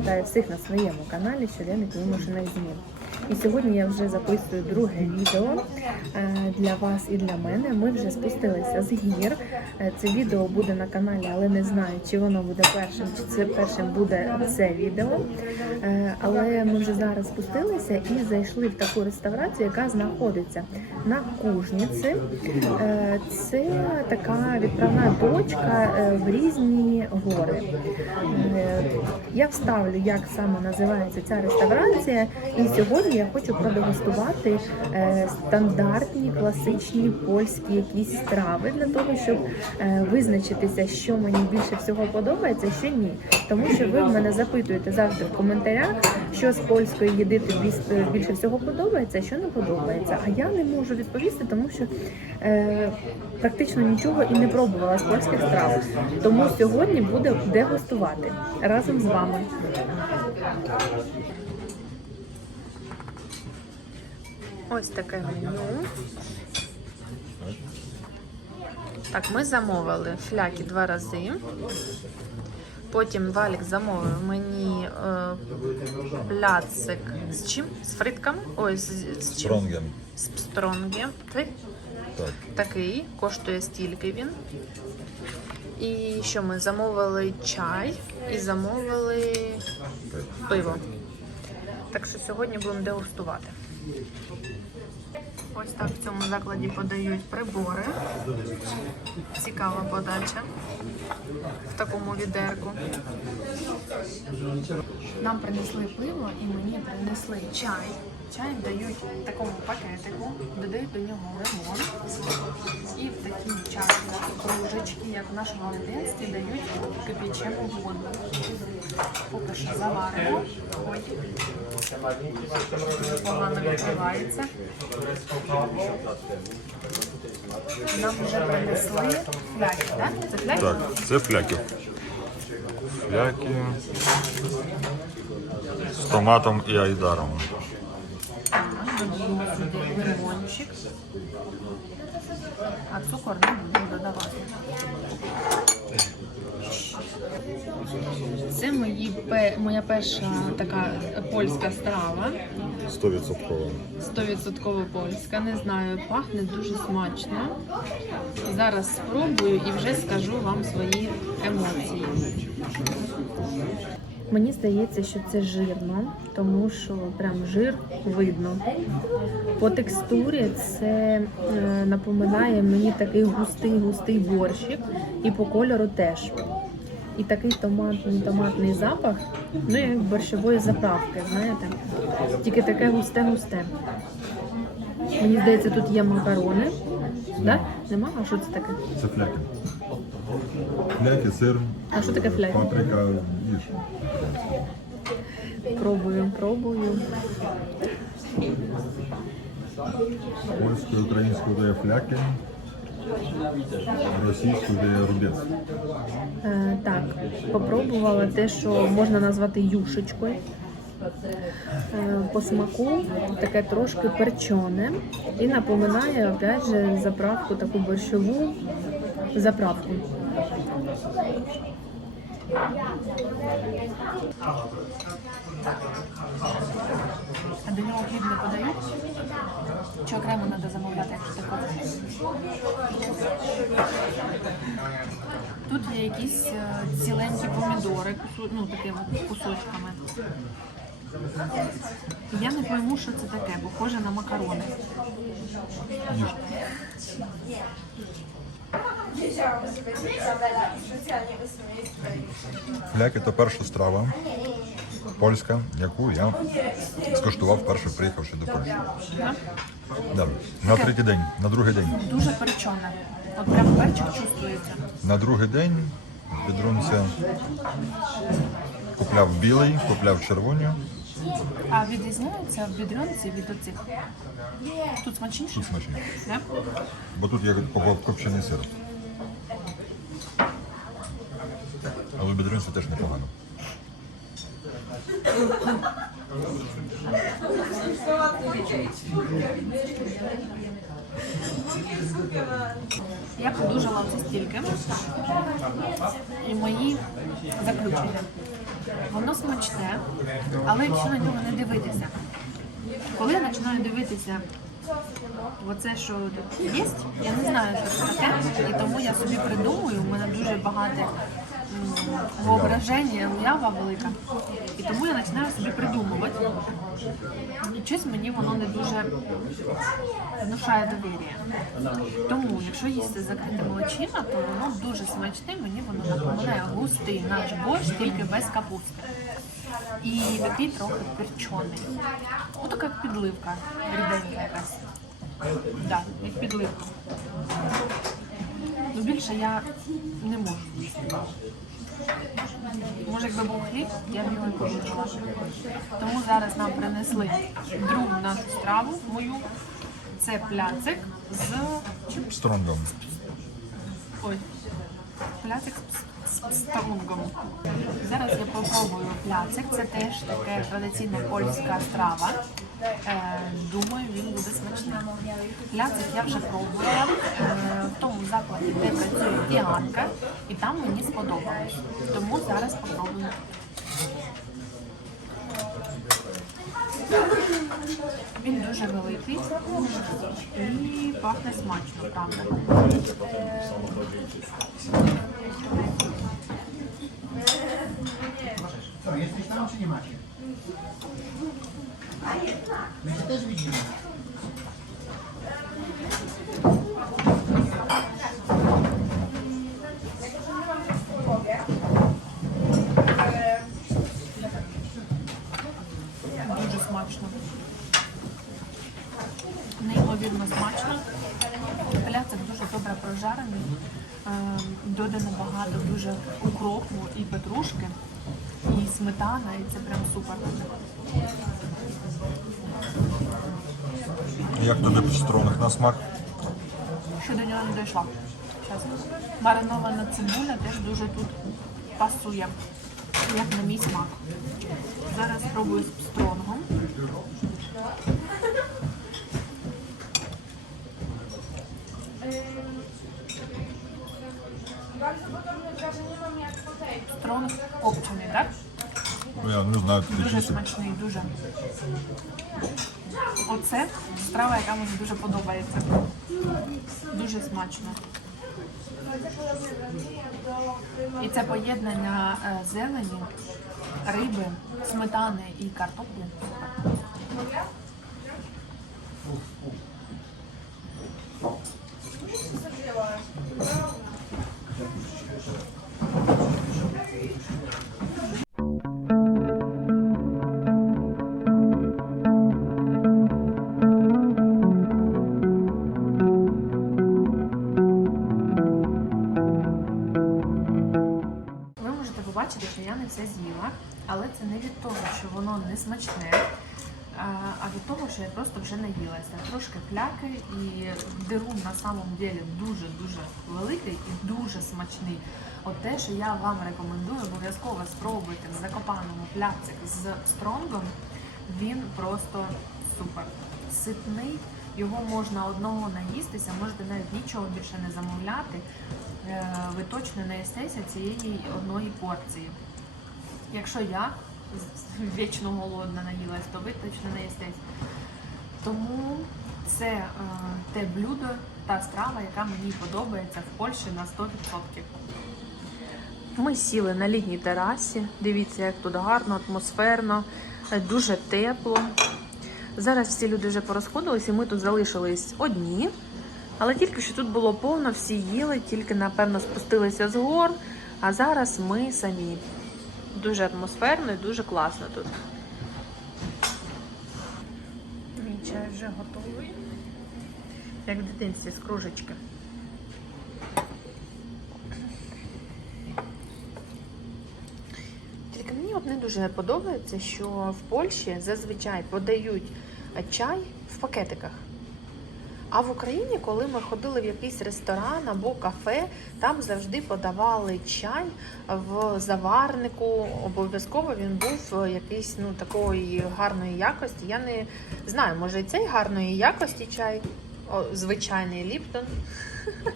Вітаю всіх на своєму каналі Щоденник вимушених змін. І сьогодні я вже записую друге відео для вас і для мене. Ми вже спустилися з гір. Е, Це відео буде на каналі, але не знаю, чи воно буде першим, чи це першим буде це відео. Е, Але ми вже зараз спустилися і зайшли в таку реставрацію, яка знаходиться на Кужниці. Е, Це така відправна точка е, в різні гори. Е, Я вставлю, як саме називається ця реставрація, і сьогодні я хочу продегустувати е, стандартні класичні польські якісь страви для того, щоб е, визначитися, що мені більше всього подобається, що ні. Тому що ви в мене запитуєте завжди в коментарях, що з польської їди тобі більше всього подобається, що не подобається. А я не можу відповісти, тому що е, практично нічого і не пробувала з польських страв. Тому сьогодні буде дегустувати разом з вами. Ось таке меню. Так, ми замовили фляки два рази. Потім Валік замовив мені е, пляцик з чим? З фритками? Ой, з, з чим? Стронгем. З стронгем. Ти? Так. Такий, коштує стільки він. І що ми замовили чай і замовили пиво. Так що сьогодні будемо дегустувати. Ось так в цьому закладі подають прибори. Цікава подача в такому відерку. Нам принесли пиво і мені принесли чай. Чай дають такому пакетику, додають до нього лимон і в такі чашки, кружечки, як в нашому дитинстві, дають кипячену воду. Поки що заваримо. Ой. Погано відкривається. Нам вже принесли фляки, так? Це фляки? Так, це фляки. Фляки з томатом і айдаром. Сюди лимончик. А цукор не будемо додавати. Це мої, моя перша така польська страва. 100%. 100% польська, не знаю, пахне дуже смачно. Зараз спробую і вже скажу вам свої емоції. Мені здається, що це жирно, тому що прям жир видно. По текстурі це е, напоминає мені такий густий густий борщик, і по кольору теж. І такий томатний томатний запах, ну як борщової заправки, знаєте. Тільки таке густе-густе. Мені здається, тут є макарони. Да? Нема? А що це таке? Це фляки. Фляки, сир. А що таке фляки? Паприка, їж. Пробую, пробую. Польською, українською дає фляки. Російською дає рубець. Е, так, попробувала те, що можна назвати юшечкою. Е, по смаку таке трошки перчоне і напоминає опять же заправку, таку борщову заправку. А до нього хліб не подають? Чи окремо треба замовляти, якщо ти? Тут є якісь е, ціленькі помідори, ну такими кусочками. Я не пойму, що це таке, бо схоже на макарони. Їж. Фляки то перша страва польська, яку я скуштував вперше, приїхавши до Польщі. Так? Да. На третій день, на другий день. Дуже перчене. От прям перчик чувствується. На другий день в підрунці купляв білий, купляв червоні. А відрізняється в бідрянці від оцих. Тут смачніше? Тут смачні. Да? Бо тут є копчений сир. Але в бідрунці теж непогано. Я подужала це стільки. І мої заключення. Воно смачне, але якщо на нього не дивитися, коли я починаю дивитися оце, що тут є, я не знаю, що це таке, і тому я собі придумую, у мене дуже багате м, воображення, уява велика. І тому я починаю собі придумувати. І щось мені воно не дуже внушає довір'я. Тому, якщо їсти з закритими очима, то воно дуже смачне, мені воно напоминає густий наш борщ, тільки без капусти. І такий трохи перчений. Ну, така підливка, ріденька якась. Так, як підливка. Ну, більше я не можу. Може, якби був хліб, я б його і поїла. Тому зараз нам принесли другу нашу страву мою. Це пляцик з? Стронгом. Ой, пляцик з, з. Зараз я попробую пляцик. Це теж така традиційна польська страва. Е, думаю, він буде смачний. Пляцик я вже пробувала е, в тому закладі, де працює Діанка, і там мені сподобалось. Тому зараз попробую. Він дуже великий і пахне смачно, правда. Co, jesteś tam czy nie się też widzimy. Дуже смачно. Неймовірно смачно. Пляцик дуже добре прожарений. Е, Додано багато дуже укропу і петрушки, і сметана, і це прям супер. Як тобі стронг на смак? Ще до нього не дійшла. Щас. Маринована цибуля теж дуже тут пасує, як на мій смак. Зараз спробую з стронгом. Стронг копчений, так? Я не знаю, Дуже чисто. смачний, дуже. Оце страва, яка мені дуже подобається. Дуже смачно. І це поєднання е, зелені, риби, сметани і картоплі. Все з'їла, але це не від того, що воно не смачне, а від того, що я просто вже наїлася. Трошки кляки і дирун на самом деле дуже-дуже великий і дуже смачний. От те, що я вам рекомендую, обов'язково спробуйте в закопаному пляцик з стронгом, він просто супер. Ситний, його можна одного наїстися, можете навіть нічого більше не замовляти. Е, Ви точно не їстеся цієї одної порції. Якщо я вічно голодна наїлась, то ви точно не їстесь. Тому це е, те блюдо, та страва, яка мені подобається в Польщі на 100%. Ми сіли на літній терасі. Дивіться, як тут гарно, атмосферно, е, дуже тепло. Зараз всі люди вже порозходились, і ми тут залишились одні. Але тільки що тут було повно, всі їли, тільки напевно спустилися з гор. А зараз ми самі. Дуже атмосферно і дуже класно тут. Мій чай вже готовий. Як в дитинстві з кружечки. Тільки мені от не дуже подобається, що в Польщі зазвичай подають чай в пакетиках. А в Україні, коли ми ходили в якийсь ресторан або кафе, там завжди подавали чай в заварнику. Обов'язково він був якийсь ну такої гарної якості. Я не знаю, може і цей гарної якості чай, о, звичайний Ліптон.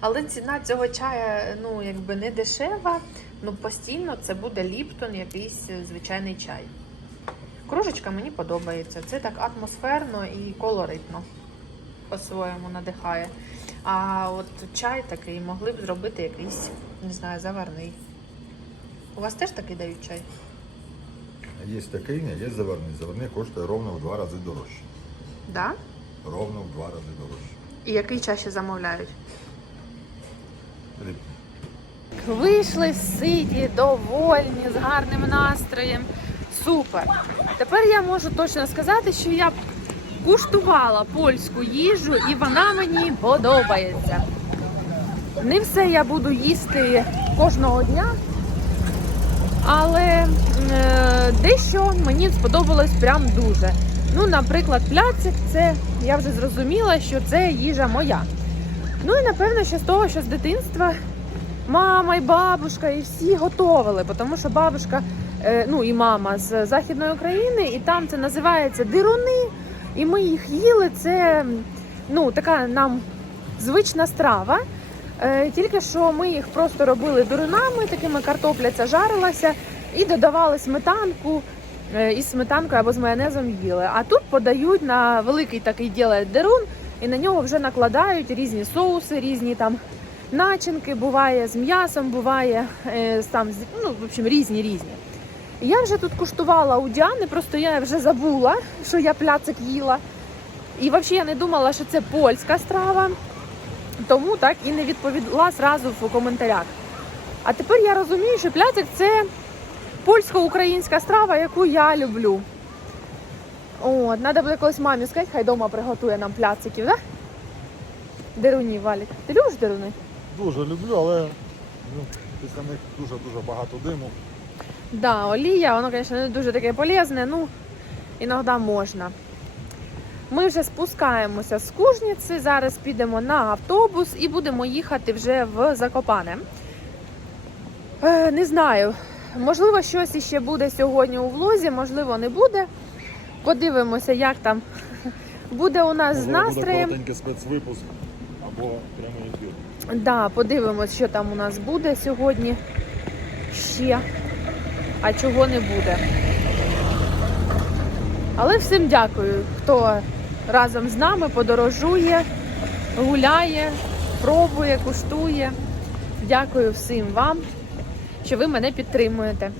Але ціна цього чая ну якби не дешева. Ну постійно це буде Ліптон, якийсь е, звичайний чай. Кружечка мені подобається. Це так атмосферно і колоритно. По-своєму надихає. А от чай такий могли б зробити якийсь, не знаю, заварний. У вас теж такий дають чай? Є такий, ні, є заварний. Заварний коштує ровно в два рази дорожче. Да? Ровно в два рази дорожче. І який чаще замовляють? Ліптон. Вийшли ситі, довольні, з гарним настроєм. Супер. Тепер я можу точно сказати, що я куштувала польську їжу і вона мені подобається. Не все я буду їсти кожного дня, але е, дещо мені сподобалось прям дуже. Ну, наприклад, пляцик, це я вже зрозуміла, що це їжа моя. Ну і напевно, що з того, що з дитинства мама і бабушка, і всі готували, тому що бабушка, е, ну і мама з Західної України, і там це називається дируни. І ми їх їли. Це ну, така нам звична страва. Е, Тільки що ми їх просто робили дуринами, такими картопля ця жарилася, і додавали сметанку. е, Із сметанкою або з майонезом їли. А тут подають на великий такий ділають дерун, і на нього вже накладають різні соуси, різні там начинки, буває з м'ясом, буває е, там, ну, в общем, різні різні. Я вже тут куштувала у Діани, просто я вже забула, що я пляцик їла. І взагалі я не думала, що це польська страва, тому так і не відповіла зразу в коментарях. А тепер я розумію, що пляцик це польсько-українська страва, яку я люблю. От, треба буде колись мамі сказати, хай вдома приготує нам пляциків, да? Дерунів, Валік. Ти любиш деруни? Дуже люблю, але ну, після них дуже-дуже багато диму. Да, олія, воно, звісно, не дуже таке полезне, ну, іноді можна. Ми вже спускаємося з Кужниці, зараз підемо на автобус і будемо їхати вже в Закопане. Е, не знаю, можливо, щось іще буде сьогодні у влозі, можливо, не буде. Подивимося, як там буде у нас з настроєм. коротенький спецвипуск або прямий ефір. Да, подивимось, що там у нас буде сьогодні ще, а чого не буде. Але всім дякую, хто разом з нами подорожує, гуляє, пробує, куштує. Дякую всім вам, що ви мене підтримуєте.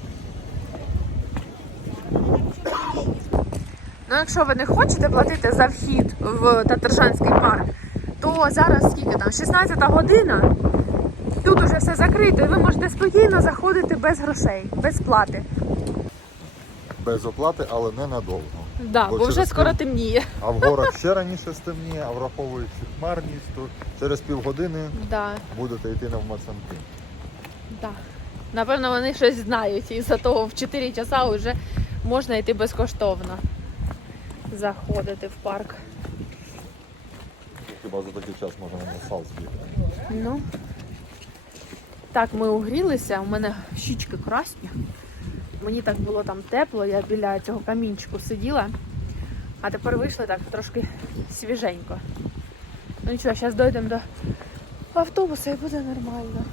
Ну, якщо ви не хочете платити за вхід в Татаршанський парк, то зараз скільки там? 16 година. Тут уже все закрито, і ви можете спокійно заходити без грошей, без плати. Без оплати, але ненадовго. Да, Бо бо вже скоро пів- темніє. А в горах ще раніше стемніє, а враховуючи хмарність, то через півгодини Да, будете йти навмацанки. да. Напевно, вони щось знають, і за того в 4 часа вже можна йти безкоштовно. Заходити в парк. Хіба за такий час можна на сал з'їхати. Ну. Так, ми угрілися, у мене щічки красні. Мені так було там тепло, я біля цього камінчику сиділа. А тепер вийшли так трошки свіженько. Ну нічого, зараз дійдемо до автобуса і буде нормально.